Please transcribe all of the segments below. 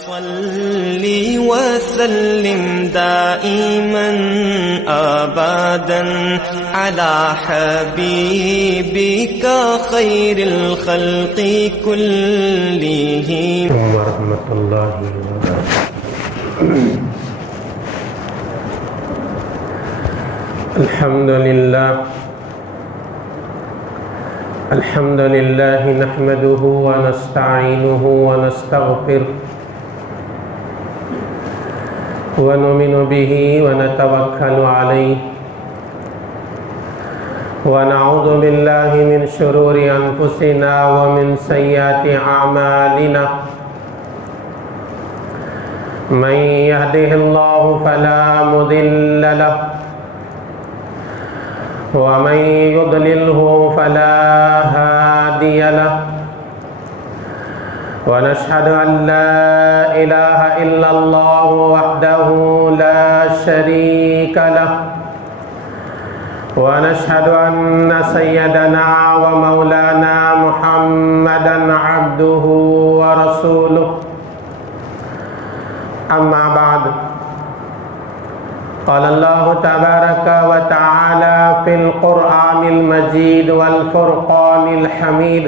صلی وسلم دائما ابدا على حبيبك خير الخلق كلهم ورحمۃ اللہ وبرکاتہ۔ الحمد للہ نحمده ونستعینه ونستغفره ونؤمن به ونتوکل علیہ ونعوذ باللہ من شرور انفسنا ومن سیئات اعمالنا من يهده الله فلا مضل له ومن يضلله فلا هادي له ونشهد أن لا إله إلا الله وحده لا شريك له ونشهد أن سيدنا ومولانا محمدا عبده ورسوله أما بعد قال الله تبارك وتعالى في القرآن المجيد والفرقان الحميد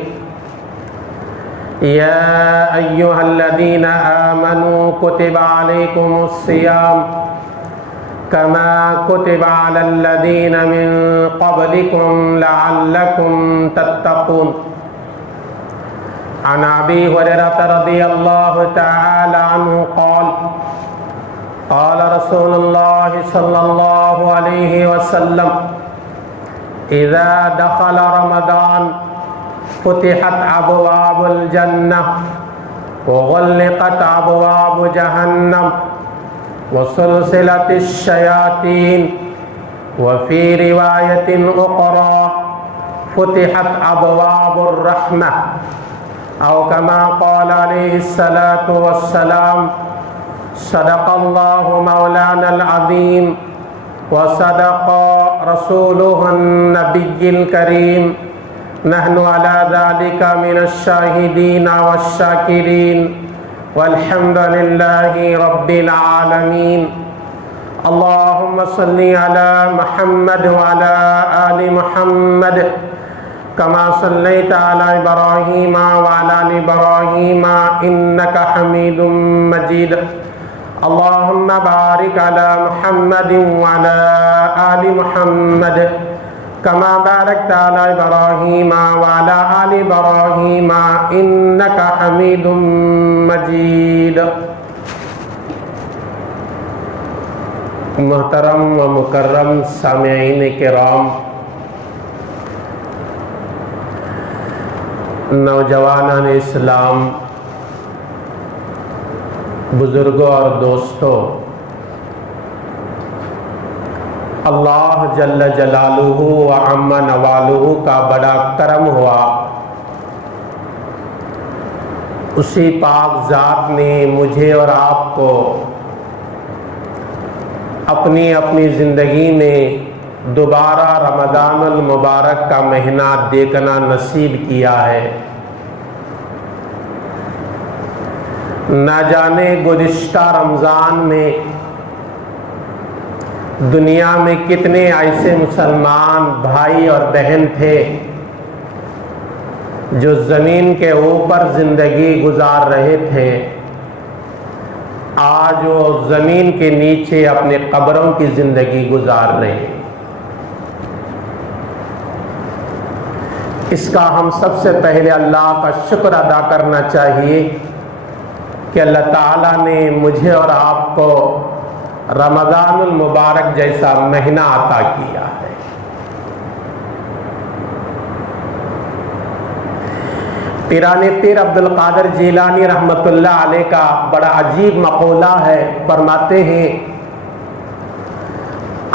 يا أيها الذين آمنوا كتب عليكم الصيام كما كتب على الذين من قبلكم لعلكم تتقون عن أبي هريرة رضي الله تعالى عنه قال قال رسول الله صلى الله عليه وسلم إذا دخل رمضان فتحت أبواب الجنة وغلقت أبواب جهنم وسلسلت الشياطين وفي رواية أخرى فتحت أبواب الرحمة أو كما قال عليه الصلاة والسلام صدق الله مولانا العظيم وصدق رسوله النبي الكريم نحن على ذلك من الشاهدين والشاكرين والحمد لله رب العالمين اللهم صل على محمد وعلى آل محمد كما صليت على إبراهيم وعلى آل إبراهيم إنك حميد مجيد اللهم بارك على محمد وعلى آل محمد كما باركت على إبراهيم وعلى آل إبراهيم إنك حميد مجيد۔ محترم و مکرم سامعین کرام، نوجوانان اسلام، بزرگوں اور دوستوں، اللہ جل جلالہ و عم نوالہ کا بڑا کرم ہوا، اسی پاک ذات نے مجھے اور آپ کو اپنی اپنی زندگی میں دوبارہ رمضان المبارک کا مہینہ دیکھنا نصیب کیا ہے۔ نہ جانے گزشتہ رمضان میں دنیا میں کتنے ایسے مسلمان بھائی اور بہن تھے جو زمین کے اوپر زندگی گزار رہے تھے، آج وہ زمین کے نیچے اپنے قبروں کی زندگی گزار رہے ہیں۔ اس کا ہم سب سے پہلے اللہ کا شکر ادا کرنا چاہیے کہ اللہ تعالیٰ نے مجھے اور آپ کو رمضان المبارک جیسا مہینہ عطا کیا ہے۔ پیران پیر عبد القادر جیلانی رحمۃ اللہ علیہ کا بڑا عجیب مقولہ ہے، فرماتے ہیں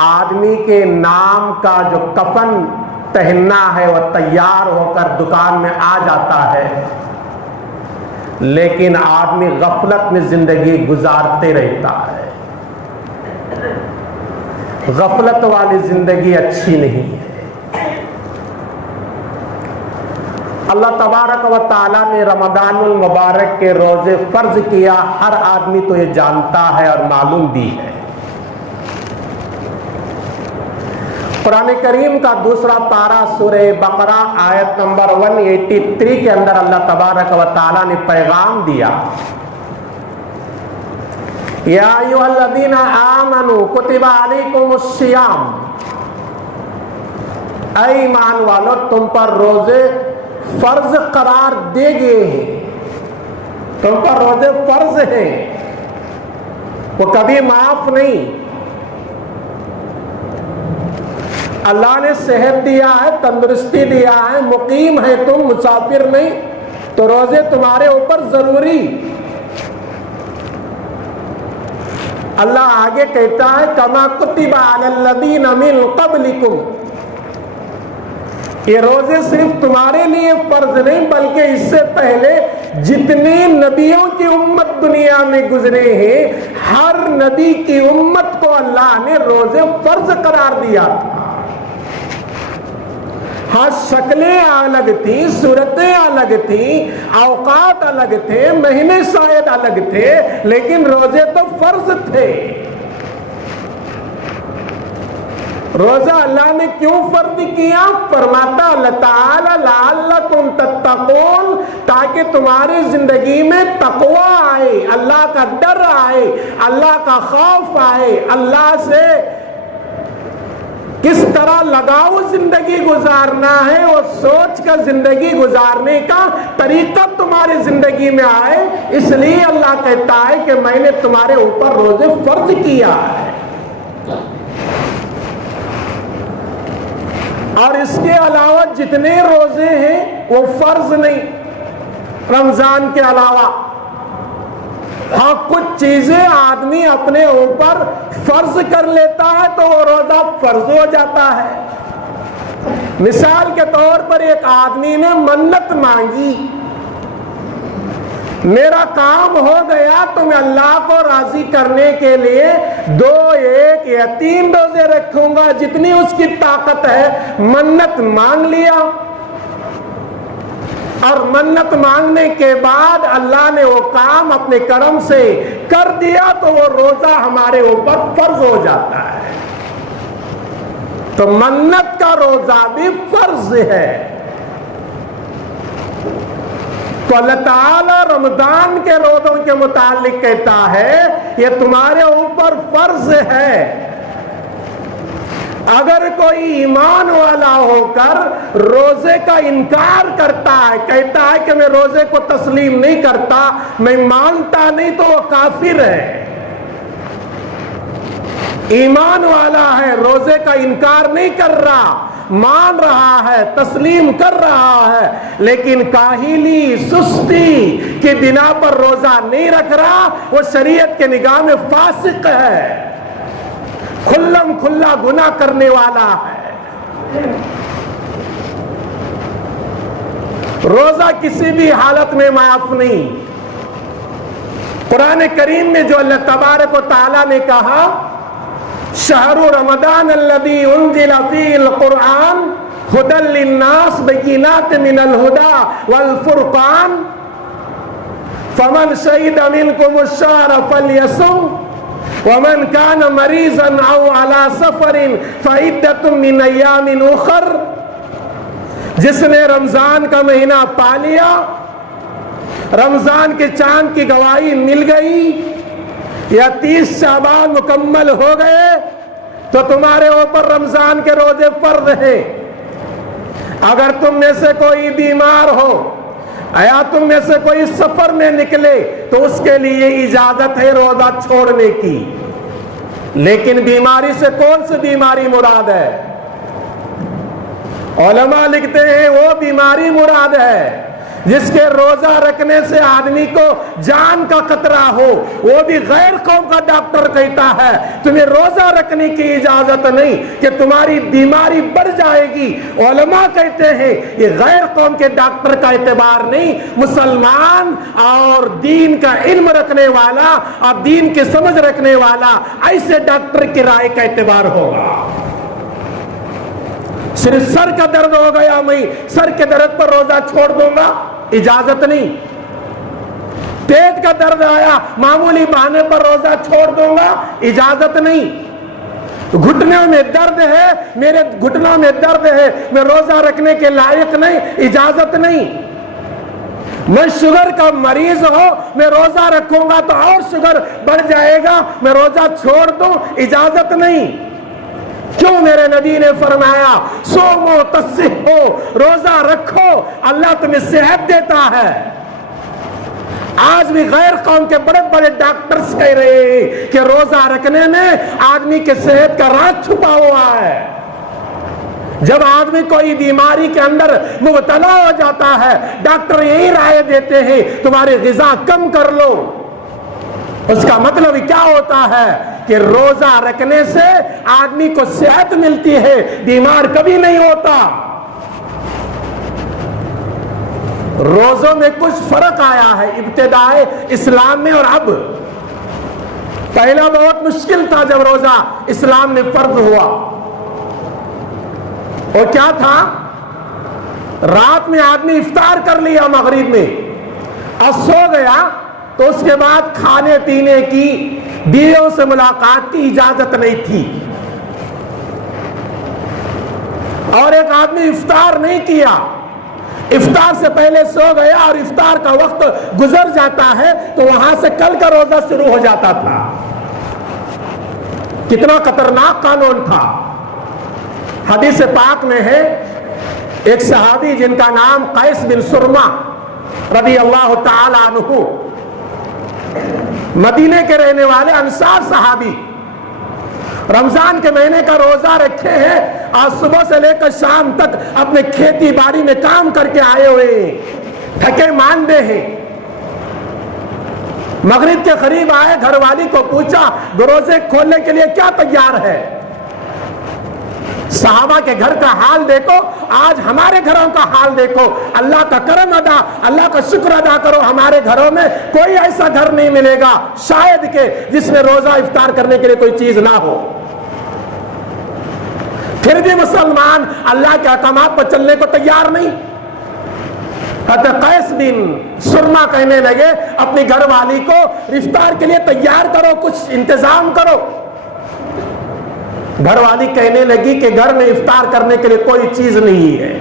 آدمی کے نام کا جو کفن پہننا ہے وہ تیار ہو کر دکان میں آ جاتا ہے، لیکن آدمی غفلت میں زندگی گزارتے رہتا ہے۔ غفلت والی زندگی اچھی نہیں ہے۔ اللہ تبارک و تعالیٰ نے رمضان المبارک کے روزے فرض کیا، ہر آدمی تو یہ جانتا ہے اور معلوم بھی ہے۔ قرآن کریم کا دوسرا پارہ سورہ بقرہ آیت نمبر 183 کے اندر اللہ تبارک و تعالیٰ نے پیغام دیا، یا ایھا الذین آمنوا کتب علیکم الصیام، اے ایمان والو تم پر روزے فرض قرار دے گئے ہیں، تم پر روزے فرض ہیں، وہ کبھی معاف نہیں۔ اللہ نے صحت دیا ہے، تندرستی دیا ہے، مقیم ہے تم، مسافر نہیں، تو روزے تمہارے اوپر ضروری۔ اللہ آگے کہتا ہے کما کتب علی الذین من قبلکم، یہ روزے صرف تمہارے لیے فرض نہیں بلکہ اس سے پہلے جتنے نبیوں کی امت دنیا میں گزرے ہیں، ہر نبی کی امت کو اللہ نے روزے فرض قرار دیا تھا۔ ہاں شکلیں الگ تھیں، صورتیں الگ تھیں، اوقات الگ تھے، مہینے شاید الگ تھے، لیکن روزے تو فرض تھے۔ روزہ اللہ نے کیوں فرض کیا؟ فرماتا اللہ تعالی لعلکم تتقون، تاکہ تمہاری زندگی میں تقوی آئے، اللہ کا ڈر آئے، اللہ کا خوف آئے، اللہ سے کس طرح لگاؤ زندگی گزارنا ہے اور سوچ کر زندگی گزارنے کا طریقہ تمہاری زندگی میں آئے، اس لیے اللہ کہتا ہے کہ میں نے تمہارے اوپر روزے فرض کیا ہے۔ اور اس کے علاوہ جتنے روزے ہیں وہ فرض نہیں، رمضان کے علاوہ۔ ہاں کچھ چیزیں آدمی اپنے اوپر فرض کر لیتا ہے تو وہ روزہ فرض ہو جاتا ہے۔ مثال کے طور پر ایک آدمی نے منت مانگی، میرا کام ہو گیا تو میں اللہ کو راضی کرنے کے لیے 2، 1 یا 3 روزے رکھوں گا، جتنی اس کی طاقت ہے۔ منت مانگ لیا اور منت مانگنے کے بعد اللہ نے وہ کام اپنے کرم سے کر دیا تو وہ روزہ ہمارے اوپر فرض ہو جاتا ہے۔ تو منت کا روزہ بھی فرض ہے۔ تو اللہ تعالیٰ رمضان کے روزوں کے متعلق کہتا ہے یہ تمہارے اوپر فرض ہے۔ اگر کوئی ایمان والا ہو کر روزے کا انکار کرتا ہے، کہتا ہے کہ میں روزے کو تسلیم نہیں کرتا، میں مانتا نہیں، تو وہ کافر ہے۔ ایمان والا ہے، روزے کا انکار نہیں کر رہا، مان رہا ہے، تسلیم کر رہا ہے، لیکن کاہلی سستی کی بنا پر روزہ نہیں رکھ رہا، وہ شریعت کے نگاہ میں فاسق ہے، کھلم کھلا گناہ کرنے والا ہے۔ روزہ کسی بھی حالت میں معاف نہیں۔ قرآن کریم میں جو اللہ تبارک و تعالیٰ نے کہا شہر رمضان الذی انزل فیہ القرآن ھدی للناس بینات من الہدی والفرقان فمن شہد منکم الشہر فلیصم ومن کان مریضا او علی سفر فعدۃ من ایام اخر، جس نے رمضان کا مہینہ پا لیا، رمضان کے چاند کی گواہی مل گئی یا 30 شعبان مکمل ہو گئے تو تمہارے اوپر رمضان کے روزے فرض ہیں۔ اگر تم میں سے کوئی بیمار ہو یا تم میں سے کوئی سفر میں نکلے تو اس کے لیے اجازت ہے روزہ چھوڑنے کی، لیکن بیماری سے کون سی بیماری مراد ہے؟ علماء لکھتے ہیں وہ بیماری مراد ہے جس کے روزہ رکھنے سے آدمی کو جان کا خطرہ ہو، وہ بھی غیر قوم کا ڈاکٹر کہتا ہے تمہیں روزہ رکھنے کی اجازت نہیں کہ تمہاری بیماری بڑھ جائے گی۔ علماء کہتے ہیں یہ غیر قوم کے ڈاکٹر کا اعتبار نہیں، مسلمان اور دین کا علم رکھنے والا اور دین کی سمجھ رکھنے والا ایسے ڈاکٹر کی رائے کا اعتبار ہوگا۔ صرف سر کا درد ہو گیا، میں سر کے درد پر روزہ چھوڑ دوں گا، اجازت نہیں۔ پیٹ کا درد آیا، معمولی بہانے پر روزہ چھوڑ دوں گا، اجازت نہیں۔ گھٹنوں میں درد ہے، میرے گھٹنوں میں درد ہے، میں روزہ رکھنے کے لائق نہیں، اجازت نہیں۔ میں شوگر کا مریض ہوں، میں روزہ رکھوں گا تو اور شوگر بڑھ جائے گا، میں روزہ چھوڑ دوں، اجازت نہیں۔ کیوں میرے نبی نے فرمایا سومو تصحو، روزہ رکھو اللہ تمہیں صحت دیتا ہے۔ آج بھی غیر قوم کے بڑے بڑے ڈاکٹرز کہہ رہے ہیں کہ روزہ رکھنے میں آدمی کے صحت کا راز چھپا ہوا ہے۔ جب آدمی کوئی بیماری کے اندر مبتلا ہو جاتا ہے، ڈاکٹر یہی رائے دیتے ہیں تمہاری غذا کم کر لو۔ اس کا مطلب کیا ہوتا ہے کہ روزہ رکھنے سے آدمی کو صحت ملتی ہے، بیمار کبھی نہیں ہوتا۔ روزوں میں کچھ فرق آیا ہے ابتدائے اسلام میں اور اب۔ پہلا بہت مشکل تھا جب روزہ اسلام میں فرض ہوا، اور کیا تھا؟ رات میں آدمی افطار کر لیا مغرب میں اور سو گیا تو اس کے بعد کھانے پینے کی، بیویوں سے ملاقات کی اجازت نہیں تھی۔ اور ایک آدمی افطار نہیں کیا، افطار سے پہلے سو گیا اور افطار کا وقت گزر جاتا ہے تو وہاں سے کل کا روزہ شروع ہو جاتا تھا۔ کتنا خطرناک قانون تھا۔ حدیث پاک میں ہے ایک صحابی جن کا نام قیس بن سرما رضی اللہ تعالی عنہ، مدینے کے رہنے والے انصار صحابی، رمضان کے مہینے کا روزہ رکھے ہیں، آج صبح سے لے کر شام تک اپنے کھیتی باڑی میں کام کر کے آئے ہوئے ہیں، تھکے ماندے ہیں۔ مغرب کے قریب آئے، گھر والی کو پوچھا روزے کھولنے کے لیے کیا تیار ہے؟ صحابہ کے گھر کا حال دیکھو، آج ہمارے گھروں کا حال دیکھو، اللہ کا کرم ادا، اللہ کا شکر ادا کرو، ہمارے گھروں میں کوئی ایسا گھر نہیں ملے گا شاید کہ جس میں روزہ افطار کرنے کے لیے کوئی چیز نہ ہو۔ پھر بھی مسلمان اللہ کے احکامات پر چلنے کو تیار نہیں۔ حضرت قیس بن سرما کہنے لگے اپنی گھر والی کو افطار کے لیے تیار کرو، کچھ انتظام کرو۔ گھر والی کہنے لگی کہ گھر میں افطار کرنے کے لیے کوئی چیز نہیں ہے،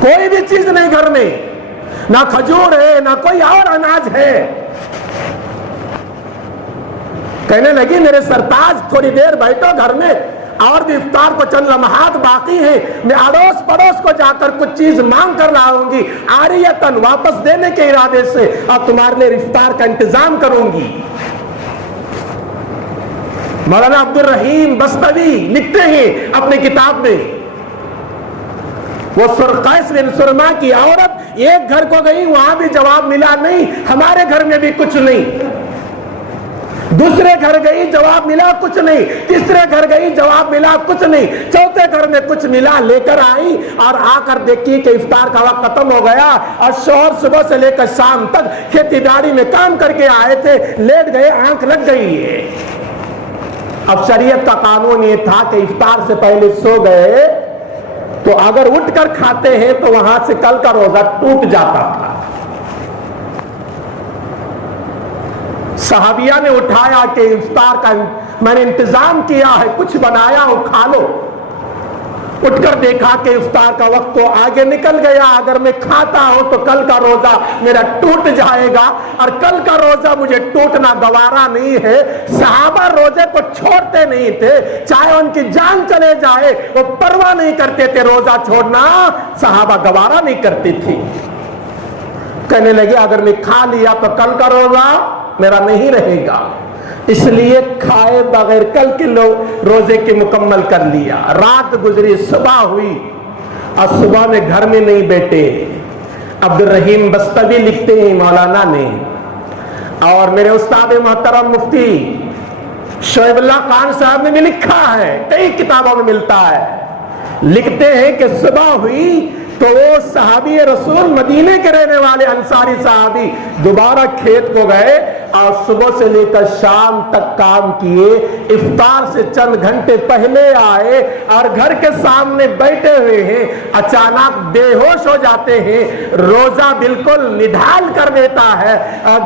کوئی بھی چیز نہیں گھر میں، نہ کھجور ہے نہ کوئی اور اناج ہے۔ کہنے لگی میرے سرتاج تھوڑی دیر بیٹھو گھر میں، اور بھی افطار کو چند لمحات باقی ہیں، میں اڑوس پڑوس کو جا کر کچھ چیز مانگ کر لاؤں گی، عاریتاً واپس دینے کے ارادے سے، اور تمہارے لیے افطار کا انتظام کروں گی۔ مولانا عبد الرحیم بستوی لکھتے ہیں اپنی کتاب میں، وہ قیس بن سرما کی عورت ایک گھر کو گئی، وہاں بھی جواب ملا نہیں، ہمارے گھر میں بھی کچھ نہیں۔ دوسرے گھر گئی، جواب ملا کچھ نہیں۔ تیسرے گھر گئی، جواب ملا کچھ نہیں۔ چوتھے گھر میں کچھ ملا، لے کر آئی، اور آ کر دیکھی کہ افطار کا وقت ختم ہو گیا، اور شوہر صبح سے لے کر شام تک کھیتی باڑی میں کام کر کے آئے تھے، لیٹ گئے، آنکھ لگ گئی ہے۔ اب شریعت کا قانون یہ تھا کہ افطار سے پہلے سو گئے تو اگر اٹھ کر کھاتے ہیں تو وہاں سے کل کا روزہ ٹوٹ جاتا تھا۔ صحابیہ نے اٹھایا کہ افطار کا میں نے انتظام کیا ہے، کچھ بنایا ہو، کھا لو۔ اٹھ کر دیکھا کہ افطار کا وقت تو آگے نکل گیا، اگر میں کھاتا ہوں تو کل کا روزہ میرا ٹوٹ جائے گا، اور کل کا روزہ مجھے ٹوٹنا گوارا نہیں ہے۔ صحابہ روزے کو چھوڑتے نہیں تھے، چاہے ان کی جان چلے جائے وہ پرواہ نہیں کرتے تھے، روزہ چھوڑنا صحابہ گوارا نہیں کرتے تھے۔ کہنے لگے اگر میں کھا لیا تو کل کا روزہ میرا نہیں رہے گا، اس لیے کھائے بغیر کل کے روزے کے مکمل کر لیا۔ رات گزری، صبح ہوئی، اور صبح میں گھر میں نہیں بیٹھے۔ عبد الرحیم بستوی لکھتے ہیں مولانا نے، اور میرے استاد محترم مفتی شعیب اللہ خان صاحب نے بھی لکھا ہے، کئی کتابوں میں ملتا ہے، لکھتے ہیں کہ صبح ہوئی تو وہ صحابی رسول مدینے کے رہنے والے انصاری صحابی دوبارہ کھیت کو گئے اور صبح سے لے کر شام تک کام کیے، افطار سے چند گھنٹے پہلے آئے اور گھر کے سامنے بیٹھے ہوئے ہیں، اچانک بے ہوش ہو جاتے ہیں، روزہ بالکل نڈھال کر دیتا ہے،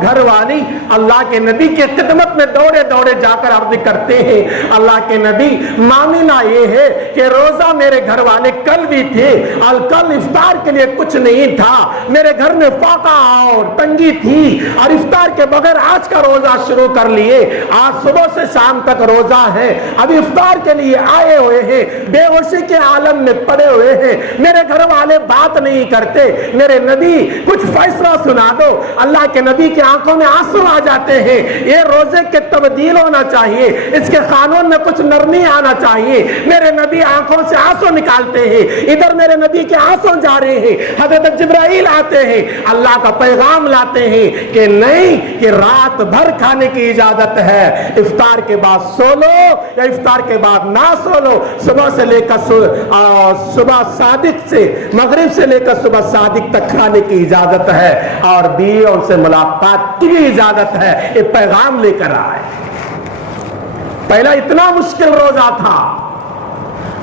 گھر والی اللہ کے نبی کی خدمت میں دوڑے دوڑے جا کر عرض کرتے ہیں، اللہ کے نبی معاملہ یہ ہے کہ روزہ میرے گھر والے کل بھی تھے اور کل افطار کے لیے کچھ نہیں تھا، میرے گھر میں فاقہ اور تنگی تھی اور افطار کے بغیر آج کا روزہ شروع کر لیے، آج صبح سے شام تک روزہ ہے، ابھی افطار کے لیے آئے ہوئے ہیں، بے ہوشی کے عالم میں پڑے ہوئے ہیں، میرے گھر والے بات نہیں کرتے، میرے نبی کچھ فیصلہ سنا دو۔ اللہ کے نبی کی آنکھوں میں آنسو آ جاتے ہیں، یہ روزے کے تبدیل ہونا چاہیے، اس کے قانون میں کچھ نرمی آنا چاہیے۔ میرے نبی آنکھوں سے آنسو نکالتے ہیں، ادھر میرے نبی کے آنسو جا رہے ہیں، حضرت جبرائیل آتے ہیں، اللہ کا پیغام لاتے ہیں کہ نہیں، کہ رات بھر کھانے کی اجازت ہے، افطار کے بعد سو لو یا افطار کے بعد نہ سو لو، صبح سے لے کر صبح صادق سے مغرب سے لے کر صبح صادق تک کھانے کی اجازت ہے اور بیویوں سے ملاقات کی بھی اجازت ہے، یہ پیغام لے کر آئے۔ پہلا اتنا مشکل روزہ تھا،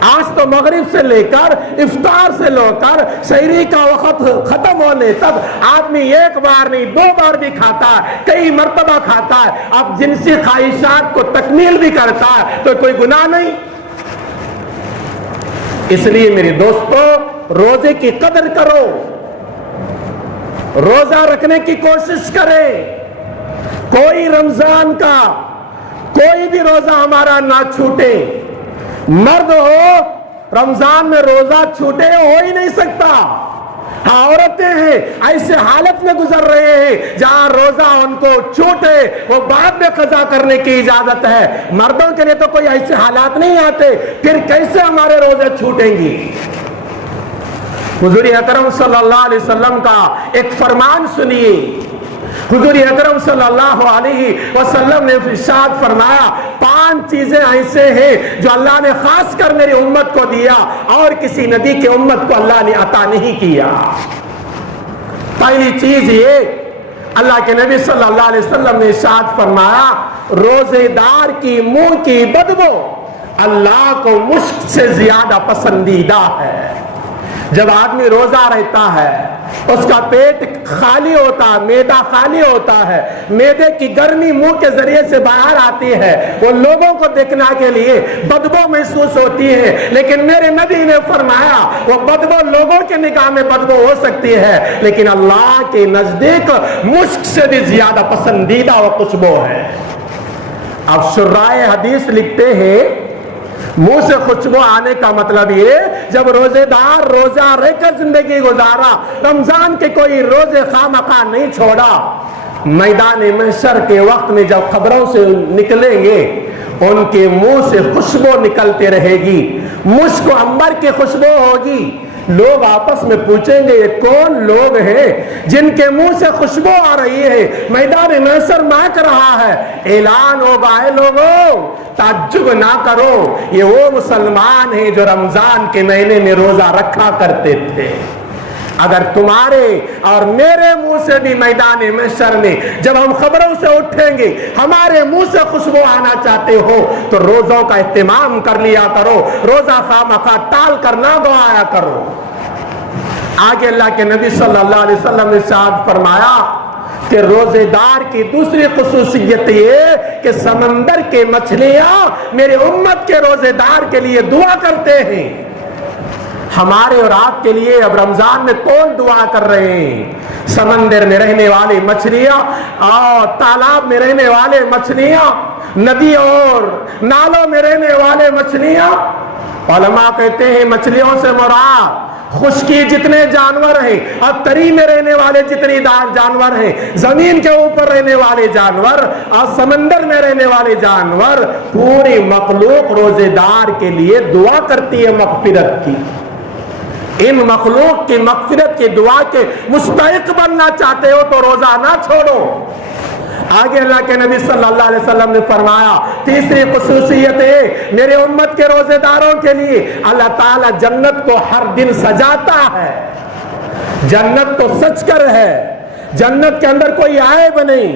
آج تو مغرب سے لے کر افطار سے لے کر سحری کا وقت ختم ہونے تک آدمی ایک بار نہیں دو بار بھی کھاتا ہے، کئی مرتبہ کھاتا ہے، اب جنسی خواہشات کو تکمیل بھی کرتا ہے، تو کوئی گناہ نہیں۔ اس لیے میرے دوستو، روزے کی قدر کرو، روزہ رکھنے کی کوشش کریں، کوئی رمضان کا کوئی بھی روزہ ہمارا نہ چھوٹے، مرد ہو رمضان میں روزہ چھوٹے ہو ہی نہیں سکتا، عورتیں ہیں ایسے حالت میں گزر رہے ہیں جہاں روزہ ان کو چھوٹے وہ بعد میں قضا کرنے کی اجازت ہے، مردوں کے لیے تو کوئی ایسے حالات نہیں آتے، پھر کیسے ہمارے روزے چھوٹیں گی؟ حضور اکرم صلی اللہ علیہ وسلم کا ایک فرمان سنیے، حضور اکرم صلی اللہ علیہ وسلم نے ارشاد فرمایا، 5 چیزیں ایسے ہیں جو اللہ نے خاص کر میری امت کو دیا اور کسی نبی کی امت کو اللہ نے عطا نہیں کیا۔ پہلی چیز یہ، اللہ کے نبی صلی اللہ علیہ وسلم نے ارشاد فرمایا، روزے دار کی منہ کی بدبو اللہ کو مشک سے زیادہ پسندیدہ ہے۔ جب آدمی روزہ رہتا ہے، اس کا پیٹ خالی ہوتا ہے، معدہ خالی ہوتا ہے، معدے کی گرمی منہ کے ذریعے سے باہر آتی ہے، وہ لوگوں کو دیکھنا کے لیے بدبو محسوس ہوتی ہے، لیکن میرے نبی نے فرمایا وہ بدبو لوگوں کے نگاہ میں بدبو ہو سکتی ہے، لیکن اللہ کے نزدیک مشک سے بھی زیادہ پسندیدہ وہ خوشبو ہے۔ اب شرائع حدیث لکھتے ہیں، منہ سے خوشبو آنے کا مطلب یہ، جب روزے دار روزہ رہ کر زندگی گزارا، رمضان کے کوئی روزے خواہ نہیں چھوڑا، میدان محشر کے وقت میں جب قبروں سے نکلیں گے، ان کے منہ سے خوشبو نکلتے رہے گی، مشک و عنبر کی خوشبو ہوگی، لوگ آپس میں پوچھیں گے یہ کون لوگ ہیں جن کے منہ سے خوشبو آ رہی ہے، میدان محشر مہک رہا ہے، اعلان ہوگا، اے لوگوں تعجب نہ کرو، یہ وہ مسلمان ہیں جو رمضان کے مہینے میں روزہ رکھا کرتے تھے۔ اگر تمہارے اور میرے منہ سے بھی میدان محشر میں جب ہم خبروں سے اٹھیں گے ہمارے منہ سے خوشبو آنا چاہتے ہو تو روزوں کا اہتمام کر لیا کرو، روزہ خواہ ٹال کر نہ گوایا کرو۔ آگے اللہ کے نبی صلی اللہ علیہ وسلم نے ارشاد فرمایا کہ روزے دار کی دوسری خصوصیت یہ کہ سمندر کے مچھلیاں میرے امت کے روزے دار کے لیے دعا کرتے ہیں۔ ہمارے اور آپ کے لیے اب رمضان میں کون دعا کر رہے ہیں؟ سمندر میں رہنے والی مچھلیاں اور تالاب میں رہنے والے مچھلیاں، ندی اور نالوں میں رہنے والے مچھلیاں۔ علماء کہتے ہیں مچھلیوں سے مراد خشکی جتنے جانور ہیں اور تری میں رہنے والے جتنی جانور ہیں، زمین کے اوپر رہنے والے جانور اور سمندر میں رہنے والے جانور، پوری مخلوق روزے دار کے لیے دعا کرتی ہے مغفرت کی۔ ان مخلوق کی مغفرت کی دعا کے مستحق بننا چاہتے ہو تو روزہ نہ چھوڑو۔ آگے اللہ کے نبی صلی اللہ علیہ وسلم نے فرمایا تیسری خصوصیت ہے میرے امت کے روزے داروں کے لیے اللہ تعالیٰ جنت کو ہر دن سجاتا ہے۔ جنت تو سچ کر ہے، جنت کے اندر کوئی عیب نہیں،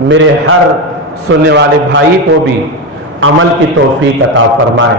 میرے ہر سننے والے بھائی کو بھی عمل کی توفیق عطا فرمائے۔